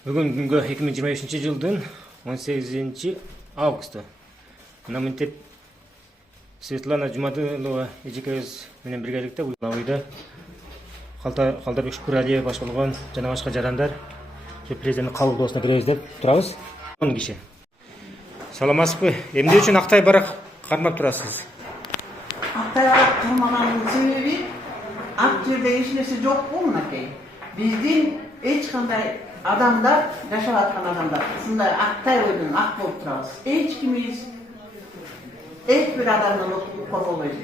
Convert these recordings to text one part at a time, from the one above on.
Бүгүн күнгө 2025-жылдын 18-августу мынтип Светлана Жумадылова эжекебиз менен биргеликте Абыйда Калдарбек Шукуралиев башкарылган жана башка жарандар президенттин кабылдоосуна киребиз деп турабыз. Он киши. Саламатсызбы? Эмне үчүн Актай барак кармап турасыз? Актай барак кармаганын себеби ак жерде эч нерсе жокпу мынакей. Биздин эч кандай адамдар жашап аткан адамдар ушундай Актай бойдон ак болуп турабыз. Эч кимибиз эч бир адамдан утуп корбойбуз.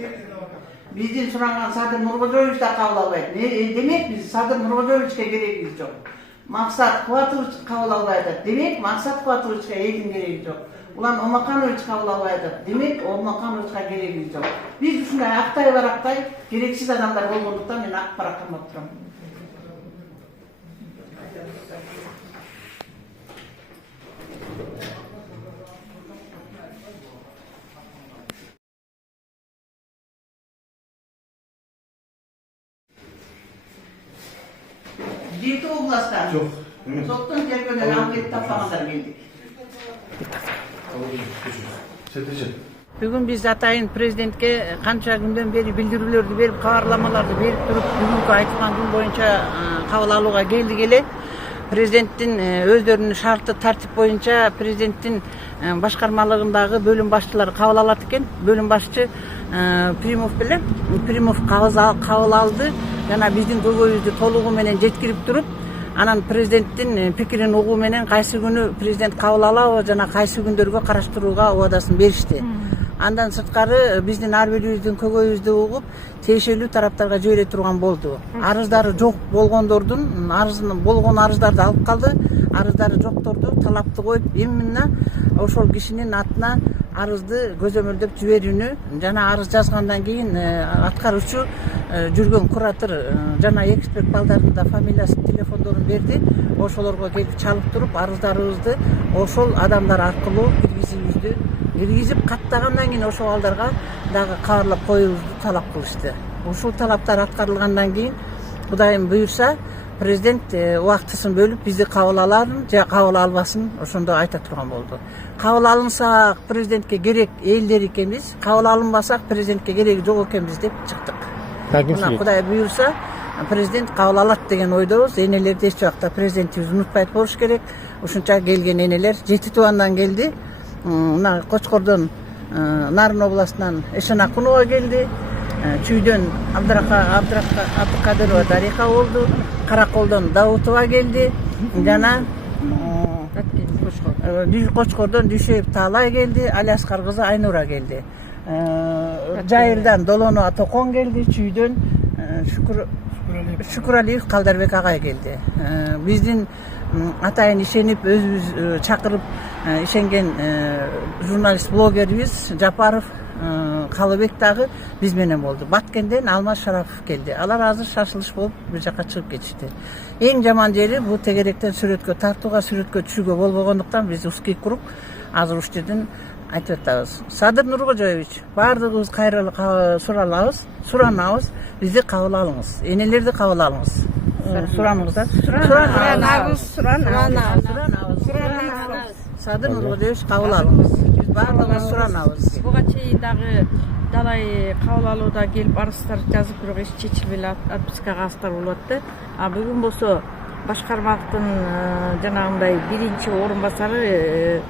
Биздин суранган Садыр Нуркожоевич да кабыл албайт. Демек биз Садыр Нуркожоевичке керегибиз жок. Максат Кубатович кабыл албай атат. Демек Максат Кубатовичке элдин кереги жок. Улан Омаканович кабыл албай атат. Демек Омакановичка керегибиз жок. Биз ушундай Актай барактай керексиз адамдар болгондуктан мен ак барак кармап турам. Жети областан соттун тергөөнөн анкет таппагандар келдик. Бүгүн биз атайын президентке канча күндөн бери билдирүүлөрдү берип, кабарламаларды берип туруп, бүгүнкү айтылган күн боюнча кабыл алууга келдик эле. Президенттин өздөрүнүн шарты тартип боюнча президенттин башкармалыгындагы бөлүм башчылары кабыл алат экен. Бөлүм башчы Примов кабыл алды жана биздин көйгөйүбүздү толугу менен жеткирип туруп, анан президенттин пикирин угуу менен кайсы күнү президент кабыл алабы жана кайсы күндөргө караштырууга убадасын беришти. Андан сырткары биздин ар бирибиздин көйгөйүбүздү угуп, тиешелүү тараптарга жибере турган болду. Арыздары жок болгондордун болгон арыздарды алып калды, арыздары жокторду талапты коюп, именно ошол кишинин атына арызды көзөмөлдөп жиберүүнү жана арыз жазгандан кийин аткаруучу жүргөн куратор жана эксперт балдарында фамилиясын, телефондорун берди. Ошолорго келип чалып туруп, арыздарыбызды ошол адамдар аркылуу киргизип каттагандан кийин ошол балдарга дагы кабарлап коюубузду талап кылышты. Ушул талаптар аткарылгандан кийин Кудайым буйрса президент убактысын бөлүп бизди кабыл аларын же кабыл албасын ошондо айта турган болду. Кабыл алынсак президентке керек элдер экенбиз, кабыл алынбасак президентке кереги жок экенбиз деп чыктык. Мына Кудай буйрса президент кабыл алат деген ойдобуз. Энелерди эч убакта президентибиз унутпайт болуш керек. Ушунча келген энелер 7 тубандан келди. Мына Кочкордон Нарын областынан Эшен Акунова келди. Чүйдөн Абдыкадырова Дариха болду. Караколдон Даутова келди. Жана Кочкордон Дүйшөев Таалай келди. Алиаскар кызы Айнура келди. Жайылдан Долонова Токон келди. Чүйдөн Шукуралиев Калдарбек агай келди. Биздин атайын ишенип, өзүбүз чакырып ишенген журналист блогерибиз Жапаров Калыбек дагы биз менен болду. Баткенден Алмаз Шарафов келди. Алар азыр шашылыш болуп бир жака чыгып кетишти. Эң жаман жери бул тегеректен сүрөткө тартууга, сүрөткө түшүүгө болбогондуктан биз узкий круг азыр ушул жерден айтып атабыз. Садыр Нуркожоевич, баардыгыбыз кайрылып суранабыз, бизди кабыл алыңыз. Энелерди кабыл алыңыз. Суранабыз. Садыр Нуркожоевич кабыл алыңыз. Биз баардыгыбыз суранабыз. Буга чейин дагы далай кабыл алууда келип арыздар жазып, бирок эч чечилбей отпискага астар болуп атты. А бүгүн болсо башкармалыктын жанагындай биринчи орун басары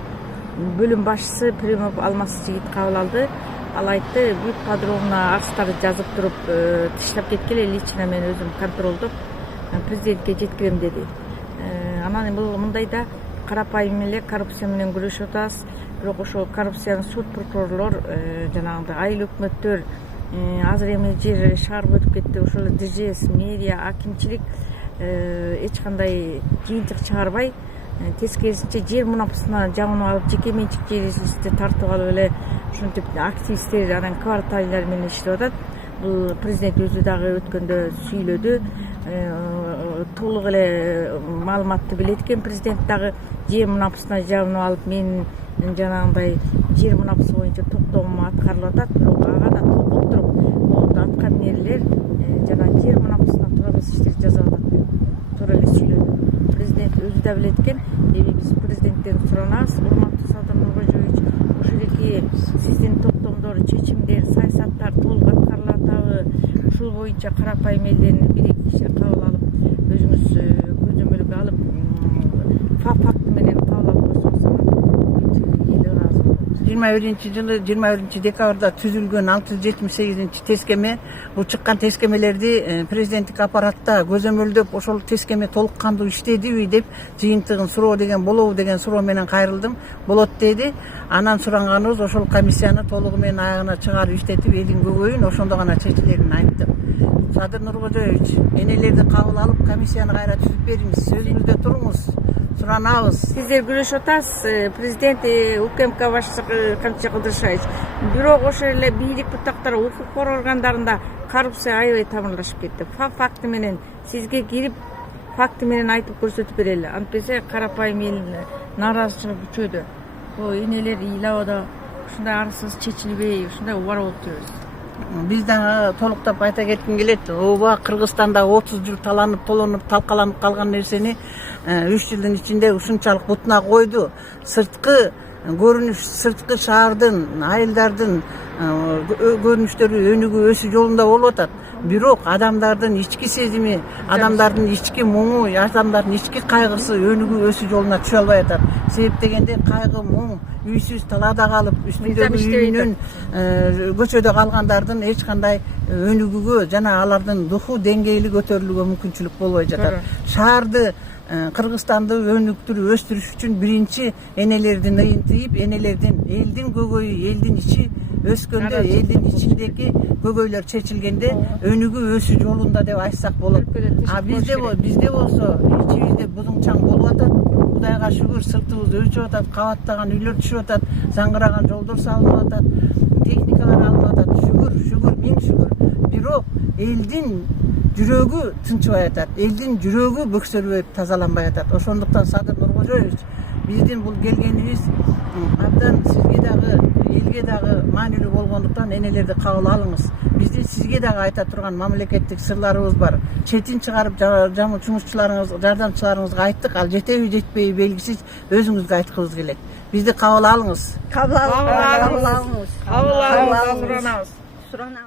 бөлүм башчысы Примов Алмаз жигит кабыл алды. Ал айтты, бүт подробно арыздарды жазып туруп, тиштеп кеткеле лично мен өзүм контролдоп президентке жеткирем деди. Анан бул мындайда карапайым эле коррупция менен күрөшүп атабыз. Бирок ошол коррупцияны суд прокурорлор жанагындай айыл өкмөттөр азыр эми жер шаарып өтүп кетти. Ошол ДЖС, мэрия, акимчилик эч кандай жыйынтык чыгарбай, тескерисинче жер мунапасына жамынып алып, жеке менчик жерибизди тартып алып эле ушинтип активисттер анан кварталдар менен иштеп атат. Бул президент өзү дагы өткөндө сүйлөдү. Толук эле маалыматты билет экен президент дагы. Жер мунапасына жамынып алып, мен жанагындай жер мунапасы боюнча токтомум аткарылып атат. Бирок ага да токоп туруп, болду аткан мээрлер жана жер мунапасына туура эмес иштерди жасап атат деп туура эле сүйлөдү. Президент өзү да билет экен. Биз президенттен суранабыз, урматтуу Садыр Нуркожоевич, ушундагы сиздин токтомдор, чечимдер, саясаттар толук аткарылатабы? Ушул боюнча карапайым элден бир-эки киши кабыл алып, өзүңүз көзөмөлгө алып, факты менен кабыл алып койсоңуз эл ыраазы болот. 21 жылы 21 декабрда түзүлгөн 678 тескеме, бул чыккан тескемелерди президенттик аппаратта көзөмөлдөп, ошол тескеме толук кандуу иштедиби деп жыйынтыгын суроо деген болобу деген суроо менен кайрылдым. Болот деди. Анан суранганыбыз ошол комиссияны толугу менен аягына чыгарып иштетип, элдин көйгөйүн ошондо гана чечилерин айттым. Садыр Нуркожоевич, энелерди кабыл алып, комиссияны кайра түзүп бериңиз, сөзүңүздө туруңуз. Суранабыз. Сиздер күрөшүп атасыз, президент УКМК башчысы Камчы Кыдыршевич. Бирок ошол эле бийлик бутактары, укук органдарында коррупция аябай тамырлашып кетти. Факты менен сизге кирип, факты менен айтып көрсөтүп берели. Антпесе карапайым эл нааразычылык күчөдү. Энелер ыйлабада ушундай арызсыз чечилбей, ушундай убара болуп жүрөбүз. Биз дагы толуктап айта кетким келет. Ооба, Кыргызстанда 30 жыл таланып, толонуп, талкаланып калган нерсени 3 жылдын ичинде ушунчалык бутуна койду. Сырткы көрүнүш, сырткы шаардын, айылдардын көрүнүштөрү өнүгүү өсүү жолунда болуп атат. Бирок адамдардын ички сезими, адамдардын ички муңу, адамдардын ички кайгысы өнүгүү өсүү жолуна түшө албай атат. Себеп дегенде кайгы, муң, үйсүз талаада калып, үстүндөгү үйүнүн көчөдө калгандардын эч кандай өнүгүүгө жана алардын руху деңгээли көтөрүлүүгө мүмкүнчүлүк болбой жатат. Шаарды, Кыргызстанды өнүктүрүп өстүрүш үчүн биринчи энелердин ыйын тыйып, энелердин, элдин көйгөйү, элдин ичи өскөндө, элдин ичиндеги көйгөйлөр чечилгенде өнүгүү өсүү жолунда деп айтсак болот. А бизде болсо ичибизде будуңчаң болуп атат. Кудайга шүгүр, сыртыбыз өчүп атат, кабаттаган үйлөр түшүп атат, заңгыраган жолдор салынып атат, техникалар алынып атат. Шүгүр, миң шүгүр. Бирок элдин жүрөгү тынчыбай атат, элдин жүрөгү бөксөрбөйүп тазаланбай атат. Ошондуктан Садыр Нуркожоевич, биздин бул келгенибиз абдан сизге дагы, элге дагы маанилүү болгондуктан энелерди кабыл алыңыз. Биздин сизге дагы айта турган мамлекеттик сырларыбыз бар. Четин чыгарып жумушчуларыңыз, жардамчыларыңызга айттык, ал жетеби жетпейби белгисиз, өзүңүзгө айткыбыз келет. Бизди кабыл алыңыз. Кабыл алыңыз. Суранабыз.